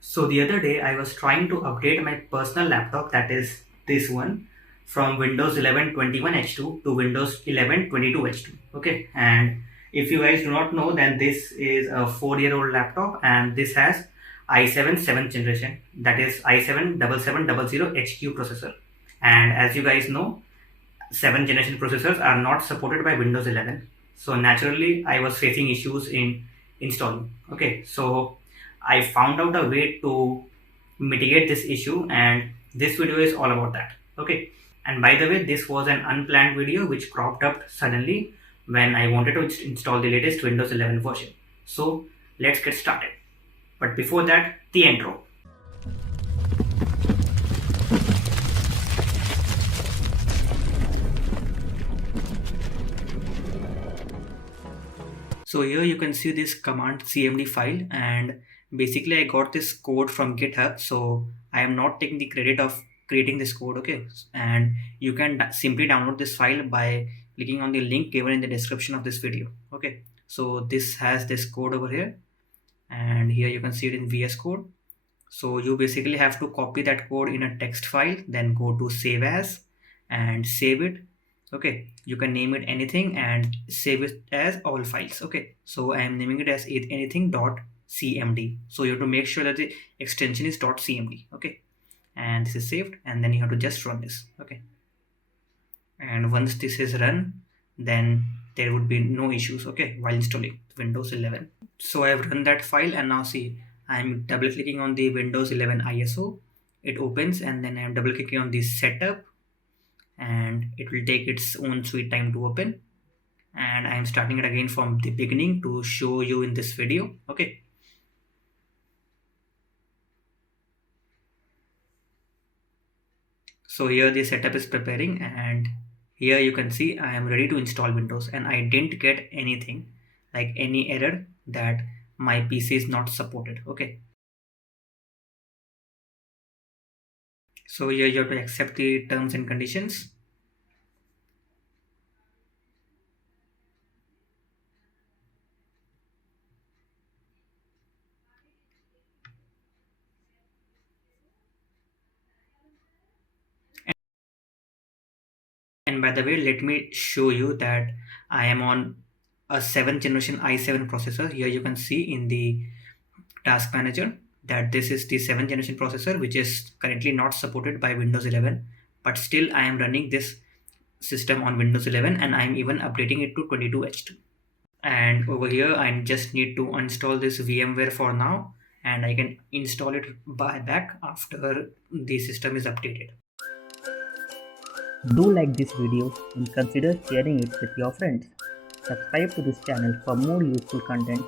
So the other day I was trying to update my personal laptop, that is this one, from Windows 11 21H2 to Windows 11 22H2. Okay, and if you guys do not know, then this is a 4-year-old laptop and this has i7 7th generation, that is i7 7700HQ processor. And as you guys know, 7th generation processors are not supported by Windows 11. So naturally, I was facing issues in installing. Okay, so I found out a way to mitigate this issue, and this video is all about that. Okay, and by the way, this was an unplanned video which cropped up suddenly when I wanted to install the latest Windows 11 version. So let's get started. But before that, the intro. So here you can see this command cmd file, and basically I got this code from GitHub. So I am not taking the credit of creating this code. Okay, and you can simply download this file by clicking on the link given in the description of this video. Okay, so this has this code over here, and here you can see it in VS Code. So you basically have to copy that code in a text file, then go to save as and save it. Okay, you can name it anything and save it as all files. Okay, so I am naming it as anything dot cmd. So you have to make sure that the extension is dot cmd. Okay, and this is saved, and then you have to just run this. Okay, and once this is run, then there would be no issues, okay, while installing Windows 11. So I have run that file, and now see, I'm double clicking on the Windows 11 ISO. It opens, and then I'm double clicking on the setup, and it will take its own sweet time to open. And I'm starting it again from the beginning to show you in this video. Okay, so here the setup is preparing, and here you can see I am ready to install Windows, and I didn't get anything like any error that my PC is not supported. Okay, so here you have to accept the terms and conditions. And by the way, let me show you that I am on a 7th generation i7 processor. Here you can see in the task manager that this is the 7th generation processor, which is currently not supported by Windows 11, but still I am running this system on Windows 11, and I'm even updating it to 22H2. And over here I just need to uninstall this VMware for now, and I can install it by back after the system is updated. Do like this video and consider sharing it with your friends. Subscribe to this channel for more useful content.